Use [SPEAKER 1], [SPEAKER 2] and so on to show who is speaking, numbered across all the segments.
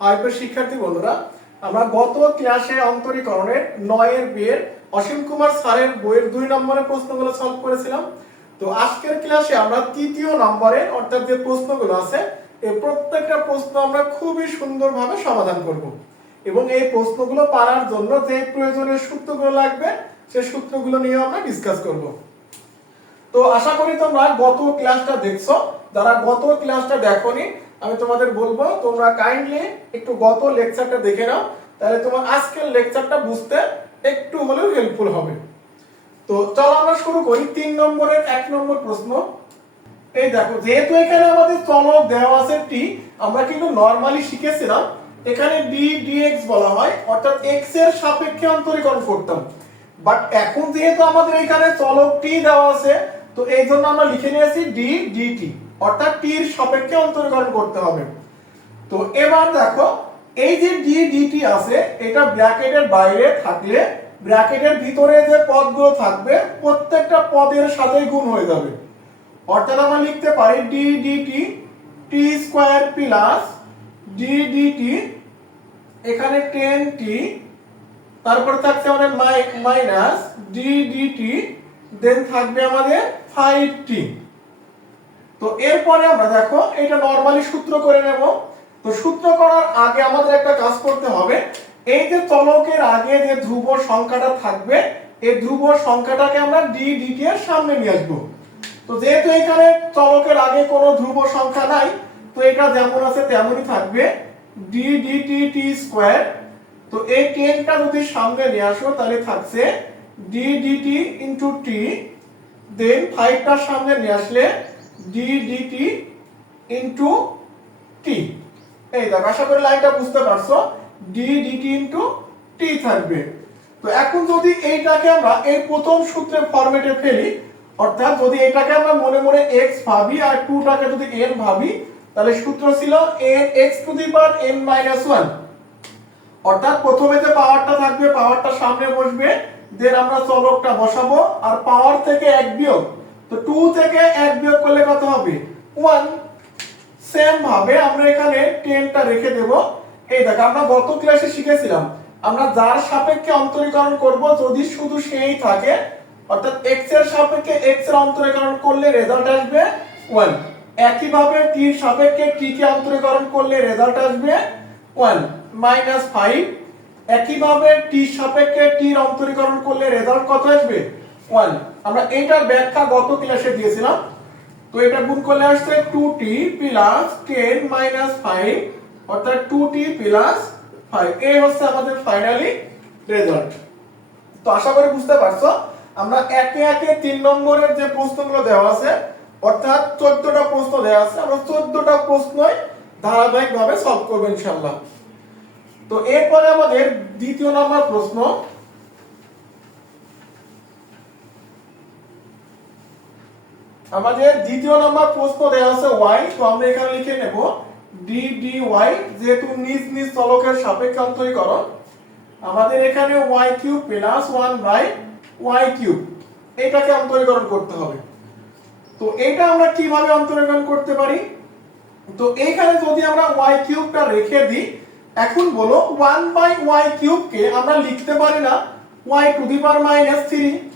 [SPEAKER 1] Hyper শিক্ষার্থী বন্ধুরা, আমরা গত ক্লাসে অন্তরীকরণের নয়ের বিয়ের অসীম কুমার স্যারের বইয়ের দুই নম্বরের প্রশ্নগুলো সলভ করেছিলাম। তো আজকের ক্লাসে আমরা তৃতীয় নম্বরে অর্থাৎ যে প্রশ্নগুলো আছে, এই প্রত্যেকটা প্রশ্ন আমরা খুবই সুন্দরভাবে সমাধান করব। এবং এই প্রশ্নগুলো পারার জন্য যে প্রয়োজনীয় সূত্রগুলো লাগবে সেই সূত্রগুলো নিয়ে আমরা ডিসকাস করব। তো আশা করি তোমরা গত ক্লাসটা দেখছ। যারা গত ক্লাসটা দেখোনি আমি তোমাদের বলব, তোমরা কাইন্ডলি একটু গত লেকচারটা দেখে নাও, তাহলে তোমার আজকের লেকচারটা বুঝতে একটু হলেও হেল্পফুল হবে। তো চলো আমরা শুরু করি, তিন নম্বরের এক নম্বর প্রশ্ন। এই দেখো, যেহেতু এখানে আমাদের চলক দেওয়া আছে টি আমরা কিন্তু নরমালি শিখেছিলাম, এখানে ডি ডিএক্স বলা হয়, অর্থাৎ এক্সের সাপেক্ষে অন্তরীকরণ করতাম। বাট এখন যেহেতু আমাদের এখানে চলক টি দেওয়া আছে, তো এই জন্য আমরা লিখে নিয়েছি ডি ডিটি অর্থাৎ টি এর সাপেক্ষে অন্তরীকরণ করতে হবে। তো এবার দেখো, এই যে ডি ডিটি আছে, এটা ব্র্যাকেটের বাইরে থাকলে ব্র্যাকেটের ভিতরে যে পদগুলো থাকবে, প্রত্যেকটা পদের সাথে গুণ হয়ে যাবে। অর্থাৎ আমরা লিখতে পারি D D T T square plus D D T এখানে টেন টি তারপর থাকছে আমাদের মাইনাস ডি ডিটি দেন থাকবে আমাদের ফাইভ টি তো এরপরে আমরা দেখো, এটা নরমালি সূত্র করে নেব। তো সূত্র করার আগে আমাদের একটা কাজ করতে হবে। এই যে চলকের আগে যে ধ্রুব সংখ্যাটা থাকবে, এই ধ্রুব সংখ্যাটাকে আমরা ডি ডিটি এর সামনে নিয়ে আসব। তো যেহেতু এখানে চলকের আগে কোনো ধ্রুব সংখ্যা নাই, তো এটা যেমন আছে তেমনই থাকবে ডি ডিটি টি স্কোয়ার তো এই টেনটা যদি সামনে নিয়ে আসো, তাহলে থাকছে D D T into T then ফাইভটার সামনে নিয়ে আসলে ডি ডিটি ইন্টু টি এই দেখো, আশা করি লাইনটা বুঝতে পারছ। ডি ডিটি ইন্টু টি থাকবে। তো এখন যদি এইটাকে আমরা এই প্রথম সূত্রের ফরম্যাটে ফেলি, অর্থাৎ যদি এটাকে আমরা মনে মনে x ভাবি আর 2 টাকে যদি n ভাবি, তাহলে সূত্র ছিল n x to the power n minus 1 অর্থাৎ প্রথমে যে পাওয়ারটা থাকবে পাওয়ারটা সামনে বসবে দেন আমরা চলকটা বসাবো, আর পাওয়ার থেকে এক বিয়োগ তো টু থেকে এক বিয়োগ করলে কত হবে? ওয়ান সেম ভাবে আমরা এখানে 10টা রেখে দেব। এই দেখো, আমরা গত ক্লাসে শিখেছিলাম, আমরা যার সাপেক্ষে অন্তরীকরণ করব, যদি শুধু সেই থাকে, অর্থাৎ x এর সাপেক্ষে x এর অন্তরীকরণ করলে রেজাল্ট আসবে 1 একই ভাবে এর সাপেক্ষে t কে অন্তরীকরণ করলে রেজাল্ট আসবে 1 মাইনাস 5 একই ভাবে t সাপেক্ষে t এর অন্তরীকরণ করলে রেজাল্ট কত আসবে? 1 আমরা এইটার ব্যাখ্যা গত ক্লাসে দিয়েছিলাম। তো এটা গুণ করলে আসছে 2t 10 5 অর্থাৎ 2t 5 এই হচ্ছে আমাদের ফাইনালি রেজাল্ট তো আশা করি বুঝতে পারছ, আমরা একে একে তিন নম্বরের যে প্রশ্নগুলো দেওয়া আছে, অর্থাৎ চোদ্দটা প্রশ্ন দেওয়া আছে, আমরা চোদ্দটা প্রশ্নই ধারাবাহিক ভাবে সলভ করব ইনশাল্লাহ তো এরপরে আমাদের দ্বিতীয় নম্বর প্রশ্ন আমাদের দ্বিতীয় নম্বর প্রশ্ন দেওয়া আছে ওয়াই তো আমরা এখানে লিখে নেব ডি ডি ওয়াই যেহেতু নিজ নিজ চলকের সাপেক্ষে অন্তরীকরণ আমাদের এখানে Y cube plus one by Y cube এটাকে অন্তরীকরণ করতে হবে। তো এটা আমরা কীভাবে অন্তরীকরণ করতে পারি? তো এইখানে যদি আমরা ওয়াই কিউবটা রেখে দিই, এখন বলো ওয়ান বাই y কিউবকে আমরা লিখতে পারি না Y to the power minus 3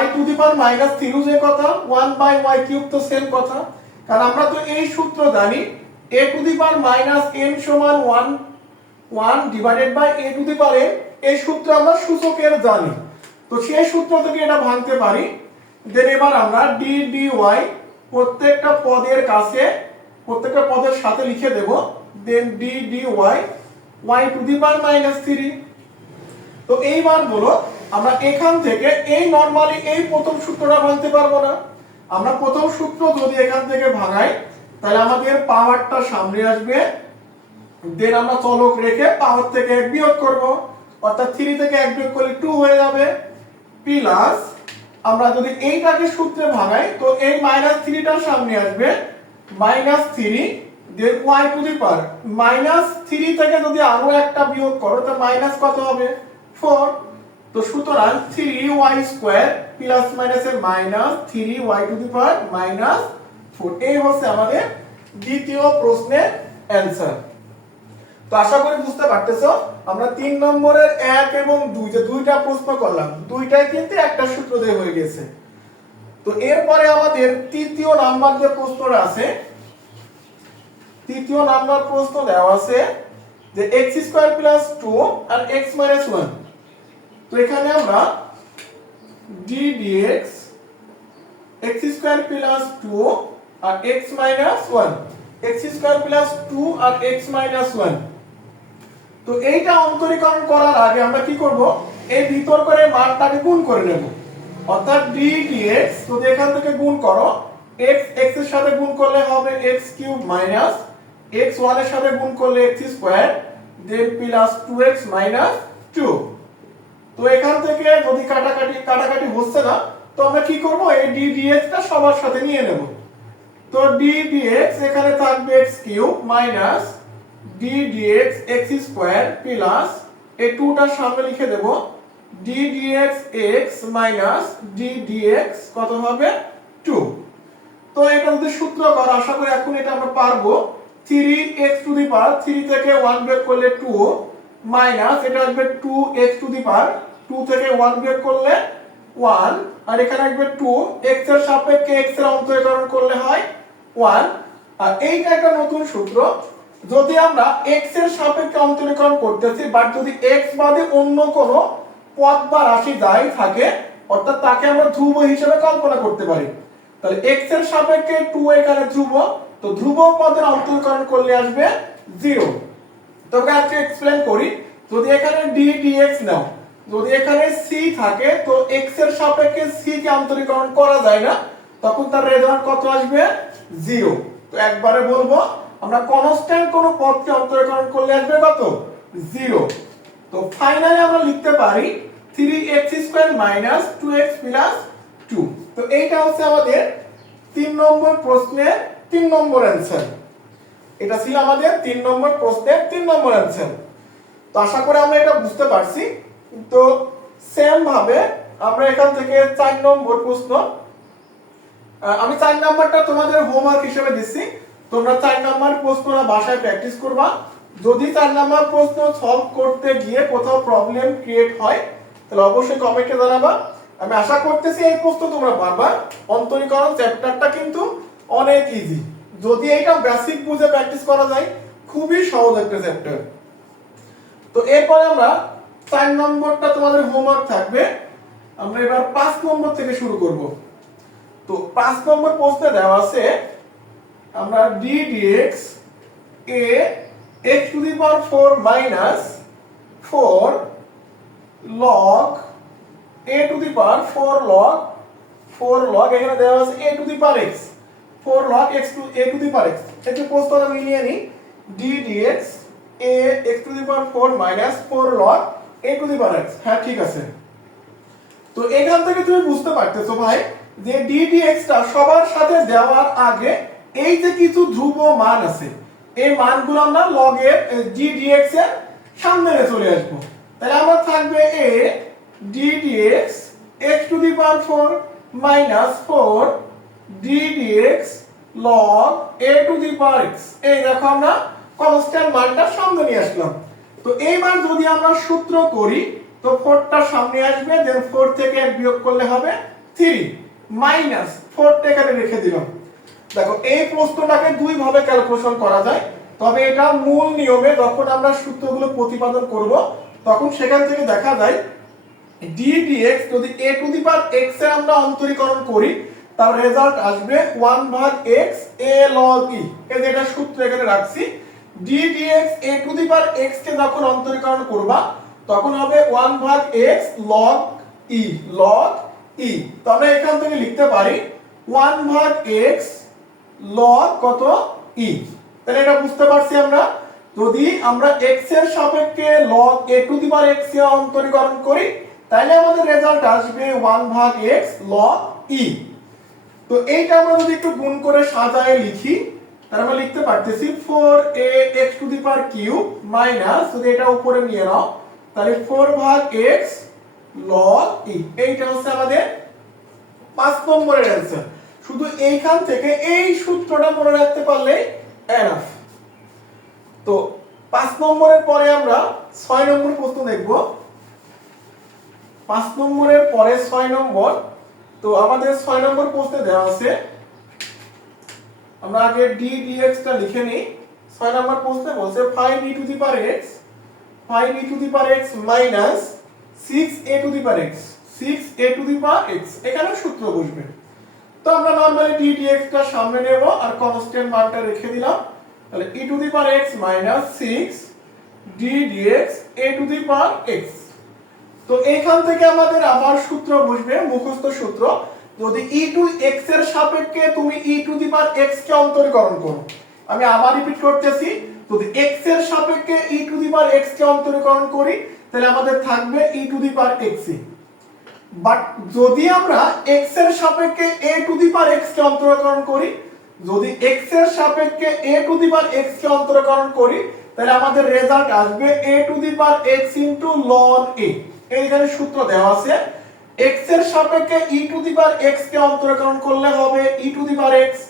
[SPEAKER 1] y to the power minus 3 যে কথা 1 বাই y কিউব তো সেম কথা। কারণ আমরা তো এই সূত্র জানি, a to the power minus n সমান 1 1 divided by a to the power এই সূত্র আমরা সূচকের জানি। তো সেই সূত্র থেকে এটা ভাঙতে পারি। দেন এবার আমরা ডি ডি ওয়াই প্রত্যেকটা পদের কাছে, প্রত্যেকটা পদের সাথে লিখে দেব। Then d d y y to the power minus three তো এইবার বলো আমরা এখান থেকে এই নর্মালি এই প্রথম সূত্রটা ভাঙতে পারব না। আমরা প্রথম সূত্র যদি এখান থেকে ভাঙাই, তাহলে আমাদের পাওয়ারটা সামনে আসবে। দেন আমরা চলক রেখে পাওয়ার থেকে এক বিয়োগ করব। অর্থাৎ থ্রি থেকে এক বিয়োগ করলে টু হয়ে যাবে। প্লাস আমরা যদি এইটাকে সূত্রে ভাঙাই, তো এই মাইনাস থ্রিটার সামনে আসবে। Minus three then y to the power minus three থেকে যদি আরও একটা বিয়োগ করো, তো মাইনাস কত হবে? ফোর তো সুতরাং থ্রি ওয়াই স্কোয়ার প্লাস মাইনাসের minus three y to the power minus four এই হচ্ছে আমাদের দ্বিতীয় প্রশ্নের অ্যান্সার তো আশা করি বুঝতে পারতেছো, আমরা তিন নম্বরের এক এবং দুই যে দুইটা প্রশ্ন করলাম, দুইটাই কিন্তু একটা সূত্র দিয়ে হয়ে গেছে। তো এরপরে আমাদের তৃতীয় নাম্বার যে প্রশ্নটা আছে, তৃতীয় নাম্বার প্রশ্ন দেওয়া আছে যে x স্কয়ার প্লাস টু আর x মাইনাস ওয়ান তো এখানে আমরা d dx x square plus two আর x minus one x square plus two আর x মাইনাস ওয়ান তো এইটা অন্তরীকরণ করার আগে আমরা কি করব? এই ভিতর করে মানটাকে গুণ করে নেব। অর্থাৎ d dx তো এখান থেকে গুণ করো, x x এর সাথে গুণ করলে হবে x কিউব মাইনাস x 1 এর সাথে গুণ করলে x square then plus 2x minus 2 তো এখান থেকে যদি কাটাকাটি কাটাকাটি হচ্ছে না, তো আমরা কি করব? এই d dx টা সবার সাথে নিয়ে নেব। তো dx এখানে থাকবে x cube minus d dx x square plus এই 2 টা সামনে লিখে দেব। dx x minus d dx কত হবে? টু। তো এটা যদি সূত্র করা, আশা করি এখন এটা আমরা পারব। Three x to the power three থেকে 1 বিয়োগ করলে 2 মাইনাস এটা আসবে 2x টু দি পাওয়ার 2 থেকে 1 বিয়োগ করলে 1 আর এখানে আসবে 2 x এর সাপেক্ষে x এর অন্তরীকরণ করলে হয় 1 আর এইটা একটা নতুন সূত্র। যদি আমরা x এর সাপেক্ষে অন্তরীকরণ করতেছি বাট যদি x বাদে অন্য কোনো পদ বা রাশি যাই থাকে, অর্থাৎ তাকে আমরা ধ্রুব হিসেবে কল্পনা করতে পারি। তাহলে x এর সাপেক্ষে 2 এখানে ধ্রুব, তো ধ্রুব পদের অন্তরীকরণ করলে আসবে 0 তবে আজকে এক্সপ্লেন করি। যদি এখানে d dx নাও, যদি এখানে c থাকে, তো x এর সাপেক্ষে c কে অন্তরীকরণ করা যায় না, তখন তার রেজাল্ট কত আসবে? 0 তো একবারে বলব, আমরা কনস্ট্যান্ট কোন পদকে অন্তরীকরণ করলে আসবে কত? 0 তো ফাইনালি আমরা লিখতে পারি 3x square minus 2x plus 2 তো এইটা হচ্ছে আমাদের তিন নম্বর প্রশ্নের তিন নম্বর অ্যান্সার এটা ছিল আমাদের তিন নম্বর প্রশ্নের তিন নম্বর অ্যান্সার তো আশা করি আমরা এটা বুঝতে পারছি। তো সেম ভাবে আমরা এখান থেকে চার নম্বর প্রশ্ন আমি চার নাম্বারটা তোমাদের হোমওয়ার্ক হিসেবে দিচ্ছি। তোমরা চার নাম্বার প্রশ্নটা বাসায় প্র্যাকটিস করবা। যদি চার নাম্বার প্রশ্ন সলভ করতে গিয়ে কোথাও প্রবলেম ক্রিয়েট হয়, তাহলে অবশ্যই কমেন্টে জানাবা। আমি আশা করতেছি এই প্রশ্ন তোমরা পারবা। অন্তরীকরণ চ্যাপ্টারটা কিন্তু অনেক ইজি যদি এইটা বেসিক বুঝে প্র্যাকটিস করা যায়, খুবই সহজ একটা চ্যাপ্টার তো এরপরে আমরা চার নম্বরটা তোমাদের হোমওয়ার্ক থাকবে। আমরা এবার পাঁচ নম্বর থেকে শুরু করব। তো পাঁচ নম্বর প্রশ্নে দেওয়া আছে, আমরা d dx a, x to the power four minus 4 log a to the power 4 log 4 log, এখানে দেওয়া আছে a to the power x 4 log x to a to the power x. একটু প্রশ্নটা মিলিয়ে নিই, d dx a x to the power 4 minus 4 log a to the power x. হ্যাঁ ঠিক আছে। তো এখান থেকে তুমি বুঝতে পারতেছো ভাই যে ddx টা সবার সাথে দেওয়ার আগে এই যে কিছু ধ্রুব মান আছে, এই মানগুলো আমরা log এর ddx এর সামনে নিয়ে চলে আসব। তাহলে আমার থাকবে a ddx x to the power 4 minus 4 ddx log a to the power x এই দেখো আমরা কনস্ট্যান্ট মানটা সামনে নিয়ে আসলাম। তো এইবার যদি আমরা সূত্র করি, তো 4 টা সামনে আসবে দেন 4 থেকে 1 বিয়োগ করলে হবে 3 মাইনাস 4 টা এখানে রেখে দিলাম। দেখো, এই প্রশ্নটাকে দুই ভাবে ক্যালকুলেশন করা যায়। তবে এটা মূল নিয়মে যখন আমরা সূত্রগুলো প্রতিপাদন করব, তখন সেখান থেকে দেখা যায় d dx যদি a to the power x এর আমরা অন্তরীকরণ করি তার রেজাল্ট আসবে 1 ভাগ x a log e এই যে এটা সূত্র এখানে রাখছি। d dx a to the power x কে যখন অন্তরীকরণ করবা, তখন হবে 1 ভাগ x log e log e তো আমরা এখান থেকে লিখতে পারি 1 ভাগ x log কত e তাহলে এটা বুঝতে পারছি আমরা? যদি আমরা x এর সাপেক্ষে log a to the power x এ অন্তরীকরণ করি, তাহলে আমাদের রেজাল্ট আসবে 1 ভাগ x log e তো এইটা আমরা যদি একটু গুণ করে সাজায় লিখি, তাহলে আমরা লিখতে পারতেছি 4a x to the power cube minus যদি এটা উপরে নিয়ে নাও, তাহলে 4 ভাগ x log e এইটা হচ্ছে আমাদের পাঁচ নম্বরের অ্যান্সার শুধু এইখান থেকে এই সূত্রটা মনে রাখতে পারলে এনাফ তো পাঁচ নম্বরের পরে আমরা ছয় নম্বর প্রশ্ন দেখব। পাঁচ নম্বরের পরে ছয় নম্বর তো আমাদের ছয় নম্বর প্রশ্নে দেওয়া আছে। আমরা আগে ডি ডিএক্স টা লিখে নিই। ছয় নম্বর প্রশ্নে বলছে five e to the power x five e to the power x minus six a to the power x six a to the power x এখানে সূত্র বসবে। তো আমরা নর্মালি ডি ডিএক্স টা সামনে নেব আর কনস্ট্যান্ট মানটা রেখে দিলাম। তাহলে e to the power x minus six d d x a to the power x তো এখান থেকে আমাদের আবার সূত্র বুঝবে মুখস্থ সূত্র। যদি ই টু এক্সের সাপেক্ষে তুমি ই টু দি পার এক্স কে অন্তরীকরণ করো। আমি আবার রিপিট করতেছি, যদি এক্সের সাপেক্ষে ই টু দি পার এক্স কে অন্তরীকরণ করি, তাহলে আমাদের থাকবে e to the power x but যদি আমরা এক্সের সাপেক্ষে এ টু দি পার এক্স কে অন্তরীকরণ করি, যদি এক্সের সাপেক্ষে এ টু দি পার এক্স কে অন্তরীকরণ করি, তাহলে আমাদের রেজাল্ট আসবে a to the power x into ln a এইখানে সূত্র দেওয়া আছে এক্সের সাপেক্ষে ই টু দি পার এক্স কে অন্তরীকরণ করলে হবে e to the power x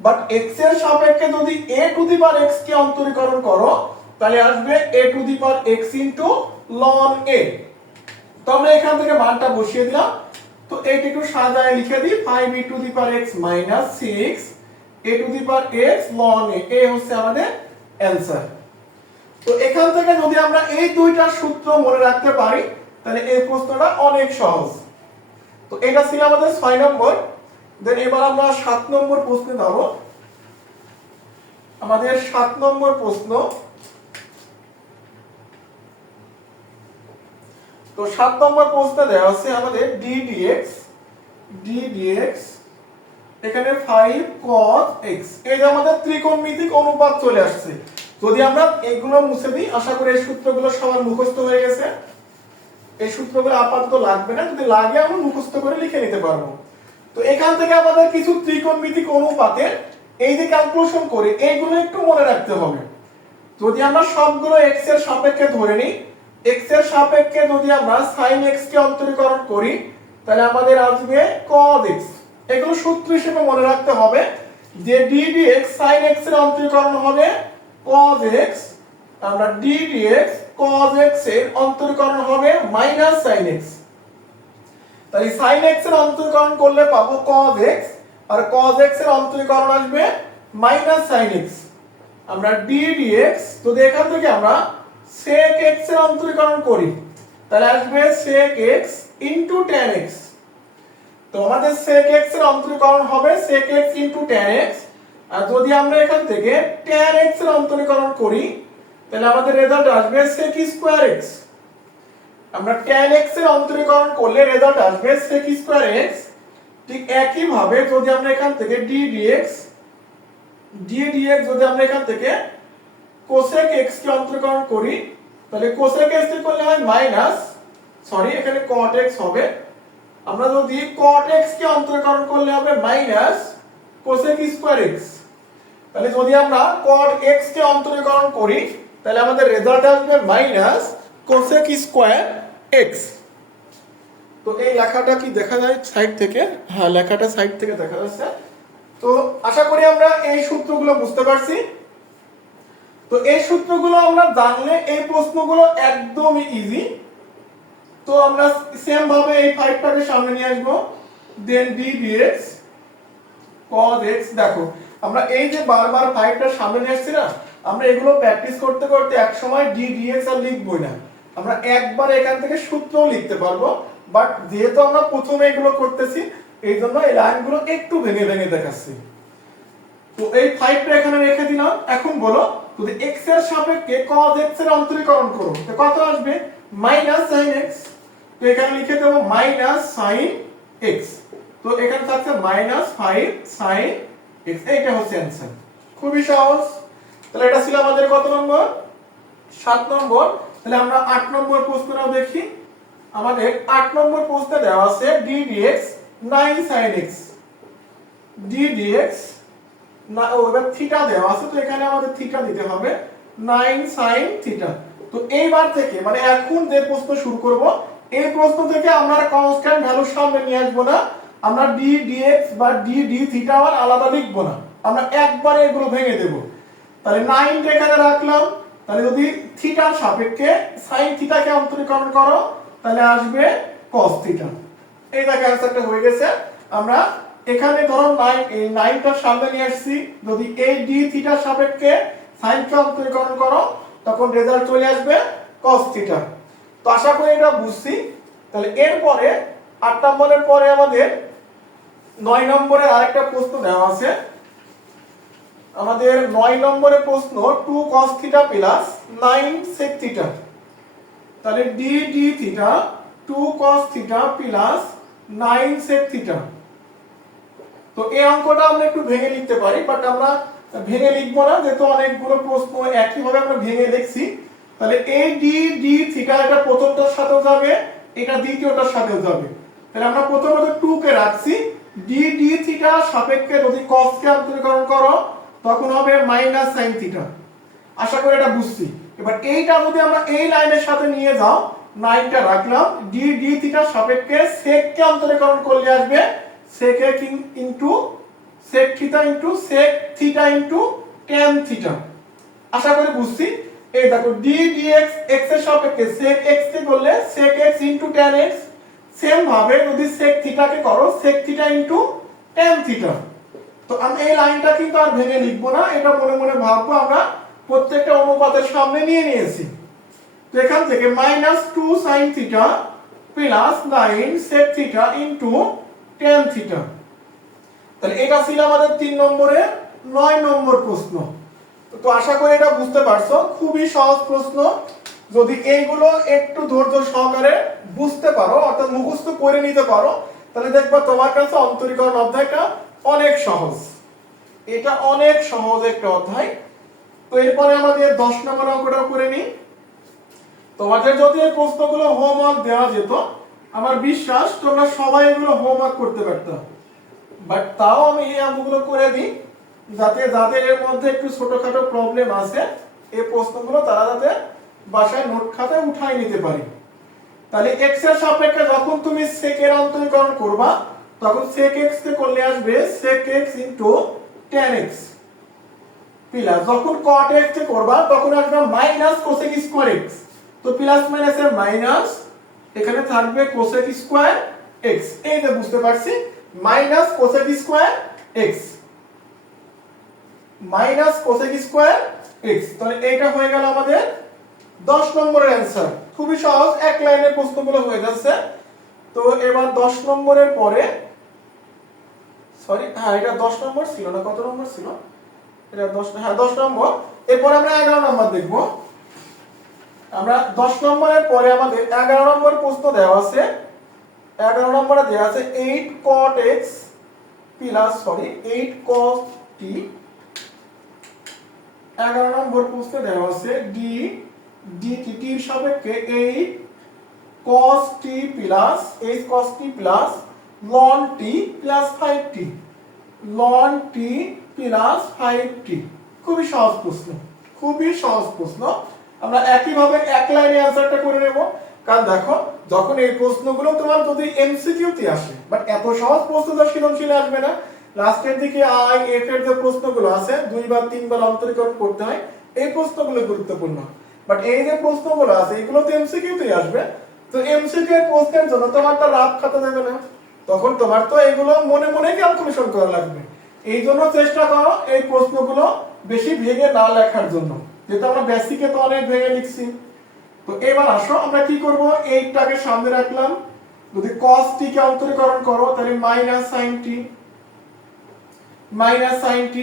[SPEAKER 1] but এক্সের সাপেক্ষে যদি এ টু দি পার x কে অন্তরীকরণ করো, তাহলে আসবে a to the power x into ln a তো আমরা এখান থেকে মানটা বসিয়ে দিলাম। তো এইটা একটু সাজায় লিখে দিই e to the x minus six a to the power x ln a এই হচ্ছে আমাদের অ্যান্সার তো এখান থেকে যদি আমরা এই দুইটা সূত্র মনে রাখতে পারি তাহলে এই প্রশ্নটা অনেক সহজ। তো এটা ছিল আমাদের ছয় নম্বর। দেন এবার আমরা সাত নম্বর প্রশ্নে যাব। আমাদের সাত নম্বর প্রশ্ন। তো সাত নম্বর প্রশ্নে দেওয়া আছে আমাদের d d x d d x এখানে ফাইভ cos x এই যে আমাদের ত্রিকোণমিতিক অনুপাত চলে আসছে। যদি আমরা এগুলো মুছে দিই, আশা করি এই সূত্রগুলো সবার মুখস্থ হয়ে গেছে। এই সূত্রগুলো আপাতত লাগবে না, যদি লাগে আমরা মুখস্থ করে লিখে নিতে পারব। তো এখান থেকে আমাদের কিছু ত্রিকোণমিতিক অনুপাতের এই যে ক্যালকুলেশন করি এইগুলো একটু মনে রাখতে হবে। যদি আমরা সবগুলো x এর সাপেক্ষে ধরে নিই, x এর সাপেক্ষে যদি আমরা sin x কে অন্তরীকরণ করি, তাহলে আমাদের আসবে cos x এগুলো সূত্র হিসেবে মনে রাখতে হবে যে d dx sin x এর অন্তরীকরণ হবে cos x আমরা d dx cos x এর অন্তরীকরণ হবে minus sin x তাহলে sin x এর অন্তরীকরণ করলে পাবো cos x, আর cos x এর অন্তরীকরণ আসবে minus sin x আমরা d dx যদি এখান থেকে আমরা sec x এর অন্তরীকরণ করি, তাহলে আসবে sec x tan x তো আমাদের sec x এর অন্তরীকরণ হবে sec x tan x, আর যদি আমরা এখান থেকে tan x এর অন্তরীকরণ করি তাহলে আমাদের রেজাল্ট আসবে sec স্কয়ার x আমরা tan x এর অন্তরীকরণ করলে রেজাল্ট আসবে sec স্কয়ার x ঠিক একই ভাবে যদি আমরা এখান থেকে d dx d dx যদি আমরা এখান থেকে cosec x কে অন্তরীকরণ করি, তাহলে cosec x কে করলে হয় মাইনাস সরি এখানে cot x হবে। আমরা যদি cot x কে অন্তরীকরণ করলে হবে মাইনাস cosec স্কয়ার x তাহলে যদি আমরা cot x কে অন্তরীকরণ করি তাহলে আমাদের রেজাল্ট আসবে মাইনাস cosec স্কোয়ার এক্স তো এই লেখাটা কি দেখা যায় সাইড থেকে? হ্যাঁ লেখাটা সাইড থেকে দেখা যাচ্ছে। তো আশা করি আমরা এই সূত্রগুলো বুঝতে পারছি। তো এই সূত্রগুলো আমরা জানলে এই প্রশ্নগুলো একদমই ইজি তো আমরা সেম ভাবে এই ফাইভটাকে সামনে নিয়ে আসব। Then d d x cos x দেখো, আমরা এই যে বারবার ফাইভটা সামনে নিয়ে আসছি না আমরা এগুলো প্র্যাকটিস করতে করতে এক সময় ডি ডিএক্স আর লিখবই না। আমরা একবার এখান থেকে সূত্রও লিখতে পারব বাট যেহেতু আমরা প্রথমে এগুলো করতেছি, এই জন্য এই লাইনগুলো একটু ভেঙে ভেঙে দেখাচ্ছি। তো এই ফাইভটা এখানে রেখে দিলাম। এখন বলো, যদি x এর সাপেক্ষে cos x এর অন্তরীকরণ করো, তো কত আসবে? মাইনাস sin x তো এখানে লিখে দেব মাইনাস sin x তো এখানে থাকছে মাইনাস ফাইভ sin x এইটা হচ্ছে অ্যান্সার খুবই সহজ। তাহলে এটা ছিল আমাদের কত নম্বর? সাত নম্বর। তাহলে আমরা আট নম্বর প্রশ্নটাও দেখি। আমাদের আট নম্বর প্রশ্নে দেওয়া আছে d dx 9 sin x d dx না, ও, এবার থিটা দেওয়া আছে, তো এখানে আমাদের থিটা দিতে হবে। 9 sin থিটা তো এইবার থেকে মানে এখন যে প্রশ্ন শুরু করব, এই প্রশ্ন থেকে আমরা কনস্ট্যান্ট ভ্যালু সামনে নিয়ে আসব না। আমরা d dx বা d d থিটা আর আলাদা লিখব না। আমরা একবারে এগুলো ভেঙে দেব। তাহলে 9 এখানে রাখলাম। তাহলে যদি থিটার সাপেক্ষে সাইন থিটাকে অন্তরীকরণ করো, তাহলে আসবে cos থিটা এই দেখো অ্যান্সারটা হয়ে গেছে। আমরা এখানে ধরো নাইন এই নাইনটার সামনে নিয়ে আসছি। যদি এই ডি থিটার সাপেক্ষে সাইনকে অন্তরীকরণ করো, তখন রেজাল্ট চলে আসবে cos থিটা তো আশা করি এটা বুঝছি। তাহলে এরপরে আট নম্বরের পরে আমাদের নয় নম্বরের আরেকটা প্রশ্ন দেওয়া আছে। আমাদের নয় নম্বরের প্রশ্ন, two cos theta plus nine sec theta তাহলে d d theta two cos theta plus nine sec theta তো এই অঙ্কটা আমরা একটু ভেঙে লিখতে পারি বাট আমরা ভেঙে লিখব না, যেহেতু অনেকগুলো প্রশ্ন একইভাবে আমরা ভেঙে দেখছি। তাহলে এই ডি ডি থিটা এটা প্রথমটার সাথেও যাবে, এটা দ্বিতীয়টার সাথেও যাবে। তাহলে আমরা প্রথমত টু কে রাখছি ডি ডি থিটা সাপেক্ষে যদি cos কে অন্তরীকরণ করো তখন হবে মাইনাস সাইন থিটা আশা করি এটা বুঝছি। এবার এইটা যদি আমরা এই লাইনের সাথে নিয়ে যাও নাইনটা রাখলাম ডি ডি থিটার সাপেক্ষে sec কে অন্তরীকরণ করলে আসবে sec এ into sec theta into sec theta into tan theta আশা করি বুঝছি? এই দেখো, d এক্স x এর সাপেক্ষে sec এক্স কে করলে sec x into tan x same ভাবে যদি sec থিটা কে করো, sec theta into tan theta তো আমি এই লাইনটা কিন্তু আর ভেঙে লিখব না, এটা মনে মনে ভাববো আমরা প্রত্যেকটা অনুপাতের সামনে নিয়ে নিয়েছি। তো এখান থেকে minus two sine theta plus nine sec theta into tan theta তাহলে এটা ছিল আমাদের তিন নম্বরে নয় নম্বর প্রশ্ন। তো আশা করি এটা বুঝতে পারছ, খুবই সহজ প্রশ্ন। যদি এইগুলো একটু ধৈর্য সহকারে বুঝতে পারো, অর্থাৎ মুখস্থ করে নিতে পারো, তাহলে দেখবা তোমার কাছে অন্তরীকরণ অধ্যায়টা অনেক সহজ। এটা অনেক সহজ একটা অধ্যায়। তো এরপরে আমাদের দশ নম্বর অঙ্কটা করে নিই। তোমাদের যদি এই প্রশ্নগুলো হোমওয়ার্ক দেওয়া যেত, আমার বিশ্বাস তোমরা সবাই এগুলো হোমওয়ার্ক করতে পারতো। বাট তাও আমি এই অঙ্কগুলো করে দিই, যাতে যাদের এর মধ্যে একটু ছোটখাটো প্রবলেম আছে, এই প্রশ্নগুলো তারা যাতে বাসায় নোট খাতায় উঠাই নিতে পারে। তাহলে x এর সাপেক্ষে যখন তুমি এর অন্তরীকরণ করবা তখন sec x কে করলে আসবে sec x tan x plus যখন cot x কে করবা, তখন আসবে মাইনাস cosec স্কয়ার x তো প্লাস মাইনাস এর মাইনাস এখানে থাকবে cosec স্কয়ার x যে বুঝতে পারছি minus cosec square x minus cosec square x তাহলে এইটা হয়ে গেল আমাদের 10 নম্বরের অ্যান্সার খুবই সহজ, এক লাইনের প্রশ্নগুলো হয়ে যাচ্ছে। তো এবার 10 নম্বরের পরে সরি হ্যাঁ এটা 10 নম্বর ছিল না? কত নম্বর ছিল? এটা 10 হ্যাঁ 10 নম্বর। এরপর আমরা 11 নম্বর দেখব। আমরা 10 নম্বরের পরে আমাদের 11 নম্বর প্রশ্ন দেওয়া আছে। 11 নম্বরে দেওয়া আছে 8 cot x plus sorry 8 cos t 11 নম্বর প্রশ্নে দেওয়া আছে d dt এর সাপেক্ষে 8 cos t plus h cos t plus ln t plus 5t ln t plus 5t খুবই সহজ প্রশ্ন, খুবই সহজ প্রশ্ন। আমরা একই ভাবে এক লাইনে অ্যানসারটা করে নেব। কারণ দেখো, যখন এই প্রশ্নগুলো তোমার যদি এমসিকিউ তে আসে বাট এত সহজ প্রশ্ন তো সৃজনশীলে আসবে না। লাস্টের দিকে আই এফ এর যে প্রশ্নগুলো আছে দুইবার তিনবার অন্তরীকরণ করতে হয়, এই প্রশ্নগুলো গুরুত্বপূর্ণ। বাট এই যে প্রশ্নগুলো আছে, এগুলো তো এমসিকিউ তেই আসবে। তো এমসিকিউ এর প্রশ্নের জন্য তোমার তো রাত খাতা দেবে না। তখন তোমার তো এগুলো মনে মনে ক্যালকুলেশন করা লাগবে। এই জন্য চেষ্টা করো এই প্রশ্নগুলো বেশি ভেঙে না লেখার জন্য। যেহেতু আমরা বেসিকে তো অনেক ভেঙে লিখছি। তো এবার আসো, আমরা কি করব? এইটাকে সামনে রাখলাম। যদি cos t কে অন্তরীকরণ করো, তাহলে minus sin t minus sin t,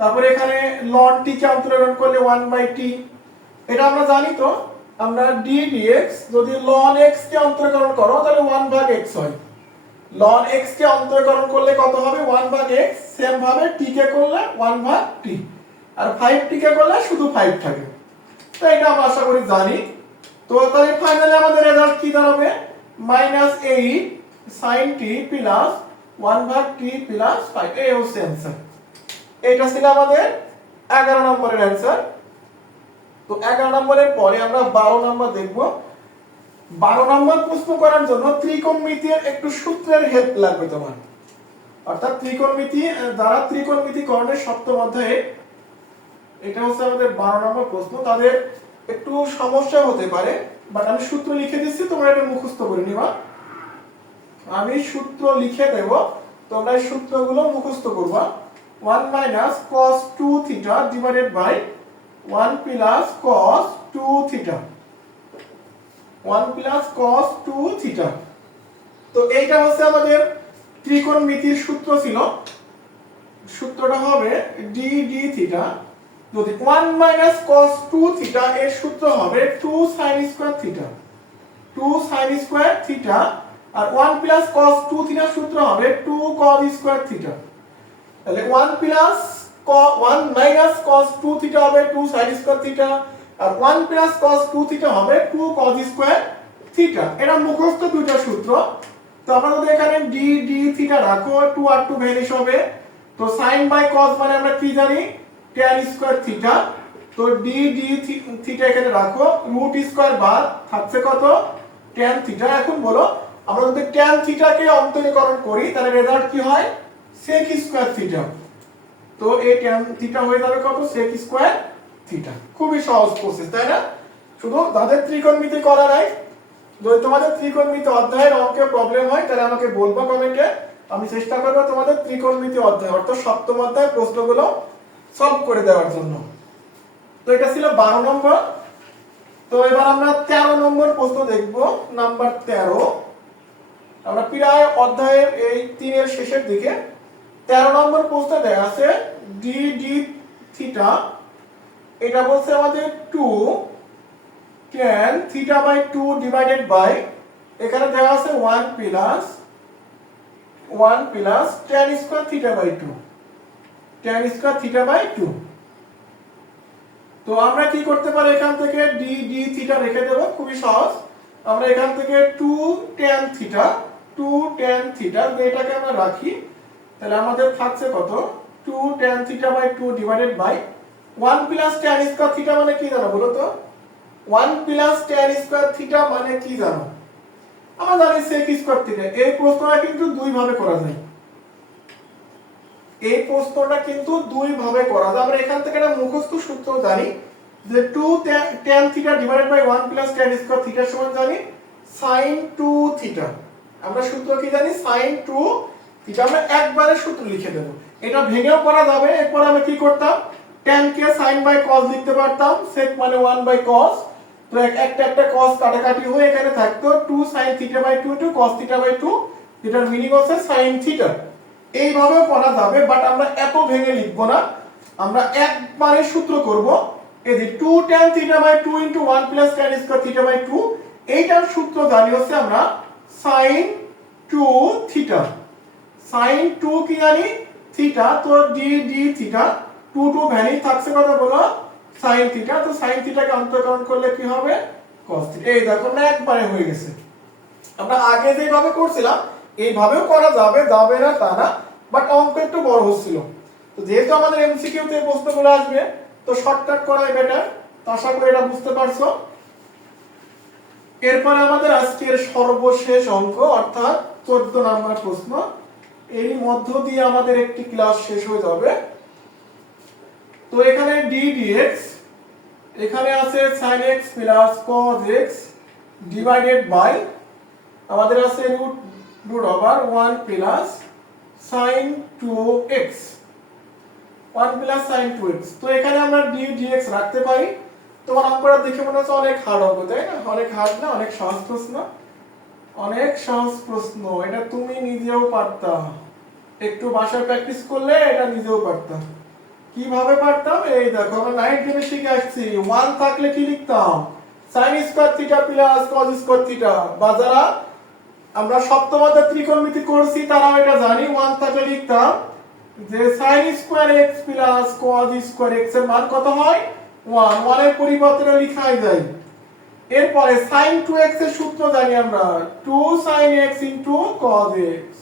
[SPEAKER 1] তারপর এখানে ln t কে অন্তরীকরণ করলে 1 বাই t এটা আমরা জানি তো, আমরা d dx যদি ln x কে অন্তরীকরণ করো, তাহলে 1 ভাগ x হয়। Ln x কে অন্তরীকরণ করলে কত হবে? 1 ভাগ x সেম ভাবে t কে করলে 1 ভাগ t আর 5t কে করলে শুধু 5 থাকে। তো এটা আমরা আশা করি জানি। তো তাহলে ফাইনালি আমাদের রেজাল্ট কি দাঁড়াবে? Minus eight sine t plus one ভাগ টি প্লাস ফাইভ এই হচ্ছে অ্যান্সার এটা ছিল আমাদের এগারো নম্বরের অ্যান্সার তো এগারো নম্বরের পরে আমরা বারো নম্বর দেখব। বারো নম্বর প্রশ্ন করার জন্য ত্রিকোণমিতির একটু সূত্রের হেল্প লাগবে তোমার। অর্থাৎ ত্রিকোণমিতি দ্বারা ত্রিকোণমিতি করণের সপ্তম অধ্যায়ে এটা হচ্ছে আমাদের বারো নম্বর প্রশ্ন। তাদের একটু সমস্যা হতে পারে বাট আমি সূত্র লিখে দিচ্ছি, তোমরা এটা মুখস্থ করে নিবা। আমি সূত্র লিখে দেব, তোমরা সূত্রগুলো মুখস্থ করবা। One minus cos 2 theta divided by one plus cos 2 theta 1 plus cos 2 theta তো এইটা হচ্ছে আমাদের ত্রিকোণমিতির সূত্র ছিল। সূত্রটা হবে ডি ডি থিটা যদি 1 মাইনাস cos 2 থিটা এর সূত্র হবে 2 sin square theta 2 sin square theta আর 1 প্লাস cos 2 থিটার সূত্র হবে 2 cos স্কয়ার থিটা তাহলে 1 প্লাস 1 মাইনাস cos 2 থিটা হবে 2 sin স্কয়ার থিটা আর 1 প্লাস cos 2 থিটা হবে 2 cos স্কয়ার থিটা এটা মুখস্থ দুইটা সূত্র। তো যদি এখানে d d থিটা রাখো 2 আর 2 ভ্যানিশ হবে। তো sin বাই cos মানে আমরা কি জানি? tan স্কয়ার থিটা তো d d থিটা এখানে রাখো রুট স্কয়ার বাদ থাকছে কত? tan থিটা এখন বলো, আমরা যদি tan থিটাকে অন্তরীকরণ করি, তাহলে রেজাল্ট কি হয়? sec স্কয়ার থিটা তো এই tan থিটা হয়ে যাবে কত? sec square theta. খুবই সহজ প্রসেস তাই না? শুধু তাদের ত্রিকোণমিতি করা নাই। যদি তোমাদের ত্রিকোণমিতি অধ্যায়ের অঙ্কে প্রবলেম হয়, তাহলে আমাকে বলব কমেন্টে আমি চেষ্টা করব তোমাদের ত্রিকোণমিতি অধ্যায়, অর্থাৎ সপ্তম অধ্যায় প্রশ্নগুলো সলভ করে দেওয়ার জন্য। তো এটা ছিল বারো নম্বর। তো এবার আমরা তেরো নম্বর প্রশ্ন দেখব নাম্বার তেরো। আমরা প্রায় অধ্যায়ের এই তিনের শেষের দিকে তেরো নম্বর প্রশ্ন দেওয়া আছে ডি ডি থিটা এটা বলছে আমাদের two tan theta by two divided by এখানে দেওয়া আছে one plus one plus tan square theta by two tan square theta by two তো আমরা কি করতে পারি এখান থেকে ডি ডি থিটা রেখে দেব, খুবই সহজ। আমরা এখান থেকে two tan theta two tan theta এটাকে আমরা রাখি, তাহলে আমাদের থাকছে কত? Two tan theta by two divided by one plus tan square theta মানে কি জানো বলো তো? One plus tan square theta মানে কি জানো? আমরা জানি সেক স্কোয়ার থিটা। এই প্রশ্নটা কিন্তু দুই ভাবে করা যায়। এই প্রশ্নটা কিন্তু দুই ভাবে করা যায়। আমরা এখান থেকে একটা মুখস্থ সূত্র জানি যে 2 tan theta divided by 1 plus tan square theta সমান জানি sin 2 থিটা আমরা সূত্র কি জানি? sin 2 থিটা আমরা একবারে সূত্র লিখে দেব। এটা ভেঙেও করা যাবে। এরপর আমি কি করতাম? Tan কে sin বাই cos লিখতে পারতাম sec মানে 1 বাই cos তো এক- একটা একটা cos কাটাকাটি হয়ে এখানে থাকতো 2 sin theta by 2 to cos theta by 2 এটার মিনিং হচ্ছে sin থিটা এইভাবেও করা যাবে বাট আমরা এত ভেঙে লিখব না। আমরা একবারে সূত্র করব, এই যে 2 tan theta by 2 into 1 plus tan square theta by 2 এইটার সূত্র জানি হচ্ছে আমরা sin 2 থিটা sin 2 কি জানি? থিটা তো d d থিটা 2 2 ভ্যানিশ থাকছে কত বলো? sin থিটা তো sin থিটাকে অন্তর্করণ করলে কি হবে? cos এই দেখো না একবারে হয়ে গেছে। আমরা আগে যেভাবে করছিলাম, এইভাবেও করা যাবে যাবে না, তা না বাট অঙ্ক একটু বড় হচ্ছিল। তো যেহেতু আমাদের এমসিকিউ তে প্রশ্নগুলো আসবে, তো শর্টকাট করাই বেটার আশা করি এটা বুঝতে পারছ। এরপর আমাদের আজকের সর্বশেষ অঙ্ক, অর্থাৎ চোদ্দ নম্বর প্রশ্ন। এই মধ্য দিয়ে আমাদের একটি ক্লাস শেষ হয়ে যাবে। তো এখানে ডি ডিএক্স এখানে আছে sin x plus cos x divided by আমাদের আছে root root over 1 plus sin 2x 1 plus sin 2x তো এখানে আমরা d dx রাখতে পারি। তোমার অঙ্কটা দেখে মনে হচ্ছে অনেক হার্ড অঙ্ক তাই না? অনেক হার্ড না, অনেক সহজ প্রশ্ন। অনেক সহজ প্রশ্ন, এটা তুমি নিজেও পারতা। একটু বাসায় প্র্যাকটিস করলে এটা নিজেও পারতাম কীভাবে পারতাম? এই দেখো, আমরা নাইন টেনে শিখে আসছি। ওয়ান থাকলে কি লিখতাম? Sine square theta plus cos square theta বা যারা আমরা সপ্তমতে ত্রিকোণমিতি করছি তারা এটা জানি। ওয়ান থাকলে লিখতাম যে sine square x plus cos square এক্সের মান কত হয়? ওয়ান ওয়ানের পরিবর্তে এটা লিখাই যায় এরপরে সাইন টু এক্সের সূত্র জানি আমরা। Two sine x into cos x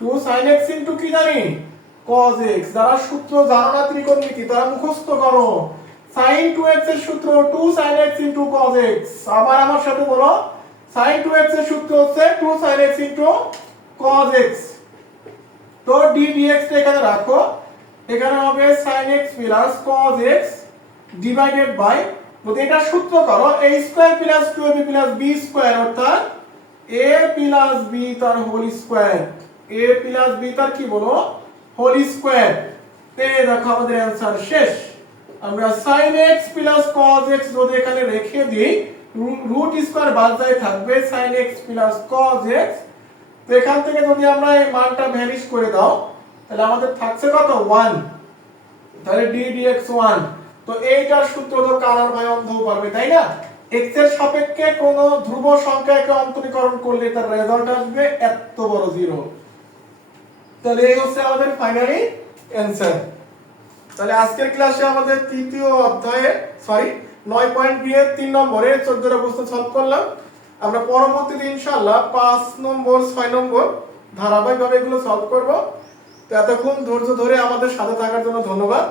[SPEAKER 1] two sine x into কি জানি? Cos x. যারা সূত্র জানো ত্রিকোণমিতি, তারা মুখস্থ করো। Sin 2x এর সূত্র 2 sin x cos x. আবার আমার সাথে বলো, sin 2x এর সূত্র হচ্ছে 2 sin x cos x. তো dx এখানে রাখো। এখানে হবে sin x cos x divided by যদি এটা সূত্র করো, a square plus 2ab plus b square অর্থাৎ a প্লাস b তার whole square a plus b তার কি বলো? Whole square. তে দেখো আমাদের অ্যানসার শেষ। আমরা sin x cos x যদি এখানে রেখে দিই রুট স্কয়ার বাদ যায় থাকবে sin x cos x তো এখান থেকে যদি আমরা এই মানটা ভ্যানিশ করে দাও, তাহলে আমাদের থাকছে কত? 1 তাহলে d dx 1 তো এইটার সূত্র তো কালার ভাই অন্ধও পারবে, তাই না? x এর সাপেক্ষে কোন ধ্রুব সংখ্যাকে অন্তরীকরণ করলে তার রেজাল্ট আসবে এত বড় জিরো তাহলে এই হচ্ছে আমাদের ফাইনালি অ্যান্সার তাহলে আজকের ক্লাসে আমাদের তৃতীয় অধ্যায়ে সরি নয় পয়েন্ট বি এর তিন নম্বরে চোদ্দটা প্রশ্ন সলভ করলাম। আমরা পরবর্তীতে ইনশাল্লাহ পাঁচ নম্বর, ছয় নম্বর ধারাবাহিকভাবে এগুলো সলভ করব। তো এতক্ষণ ধৈর্য ধরে আমাদের সাথে থাকার জন্য ধন্যবাদ।